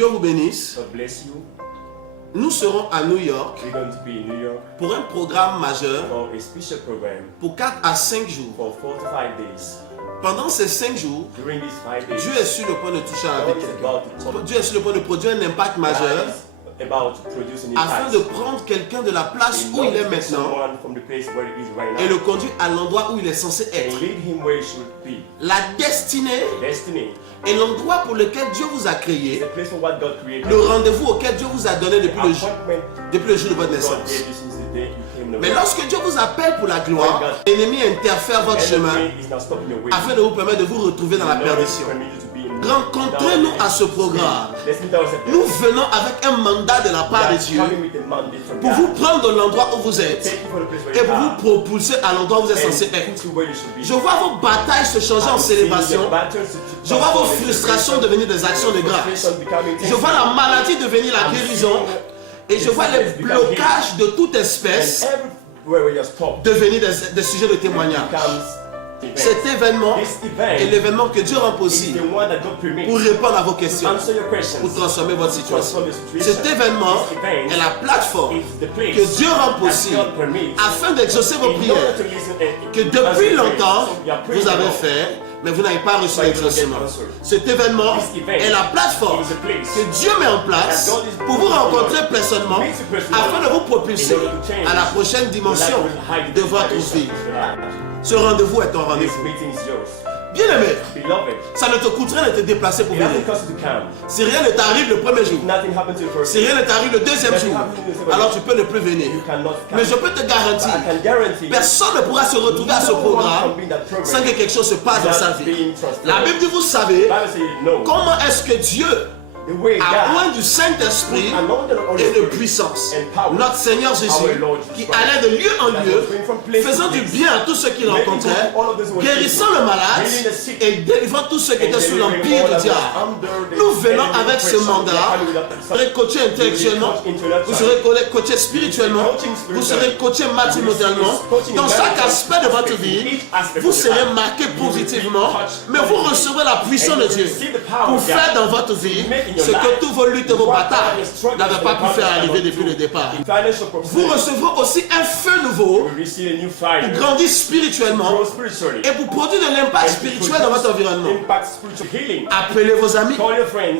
Dieu vous bénisse. God bless you. Nous serons à New York We're going to be in New York pour un programme majeur for a special program pour 4 à 5 jours. for 4 to 5 days. Pendant ces 5 jours, During these 5 days, Dieu est sur le point de toucher avec God is quelqu'un. about to talk. Dieu est sur le point de produire un impact majeur God is about to produce an afin impact. de prendre quelqu'un de la place In où il order est to take maintenant someone from the place where he is right et now le conduire à l'endroit où il est censé être. and lead him where he should be. La destinée Destiny est l'endroit pour lequel Dieu vous a is créé, the place for what God created. le rendez-vous auquel Dieu vous a donné depuis le Appointment jour de votre God naissance. gave you since the day you came in the Mais world. lorsque Dieu vous appelle pour la gloire, l'ennemi interfère votre chemin Enemy is not stopping your way. afin de vous permettre de vous retrouver dans la In order to perdition. permit you to be in Rencontrez-nous à ce programme. Let's meet ourselves. Nous venons avec un mandat de la part de Dieu Coming with a mandate from pour God. vous prendre de l'endroit où vous êtes Take you for the place where et you pour are. vous propulser à l'endroit où vous êtes censé And être. put you where you should be. Je vois vos batailles se changer en célébration. Je vois vos frustrations devenir des actions de grâce. Je vois la maladie devenir la guérison. Et je vois les blocages de toute espèce devenir des sujets de témoignage. Cet événement est l'événement que Dieu rend possible pour répondre à vos questions, pour transformer votre situation. Cet événement est la plateforme que Dieu rend possible afin d'exaucer vos prières que depuis longtemps vous avez fait, mais vous n'avez pas reçu l'exaucement. Cet événement est la plateforme que Dieu met en place pour vous rencontrer personnellement afin de vous propulser à la prochaine dimension de votre vie. Ce rendez-vous est un rendez-vous. Bien-aimé, ça ne te coûterait de te déplacer pour venir. Si rien ne t'arrive le premier jour, si rien ne t'arrive le deuxième jour, alors tu peux ne plus venir. Mais je peux te garantir, personne ne pourra se retrouver à ce programme sans que quelque chose se passe dans sa vie. La Bible dit, vous savez, comment est-ce que Dieu a loin du Saint-Esprit et de puissance. Notre Seigneur Jésus, qui allait de lieu en lieu, faisant du bien à tous ceux qui rencontraient, guérissant le malade et délivrant tous ceux qui étaient sous l'empire du diable. Nous venons avec ce mandat. Vous serez coaché intellectuellement, vous serez coaché spirituellement, vous serez coaché matrimonialement. Dans chaque aspect de votre vie, vous serez marqué positivement, mais vous recevrez la puissance de Dieu pour faire dans votre vie ce que toutes vos luttes et vos batailles n'avaient pas pu faire arriver depuis le départ. Vous recevrez aussi un feu nouveau pour grandir spirituellement et pour produire de l'impact spirituel dans votre environnement. Appelez vos amis,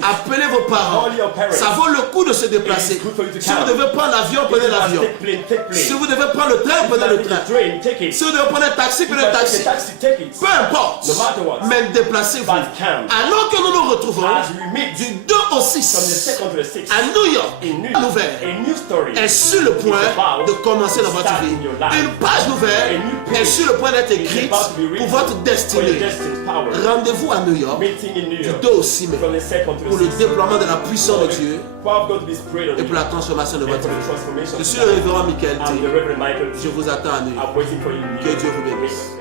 appelez vos parents. Ça vaut le coup de se déplacer. Si vous devez prendre l'avion, prenez l'avion. Si vous devez prendre le train, prenez le train. Si vous devez prendre un taxi, prenez le taxi. Peu importe, mais déplacez-vous. Alors que nous nous retrouvons du 2 au 6 à New York, une nouvelle est sur le point de commencer dans votre vie. Une page nouvelle est sur le point d'être écrite pour votre destinée. Rendez-vous à New York du 2 au 6 mai pour le déploiement de la puissance de Dieu et pour la transformation de votre vie. Je suis le révérend Michael T. Je vous attends à New York. Que Dieu vous bénisse.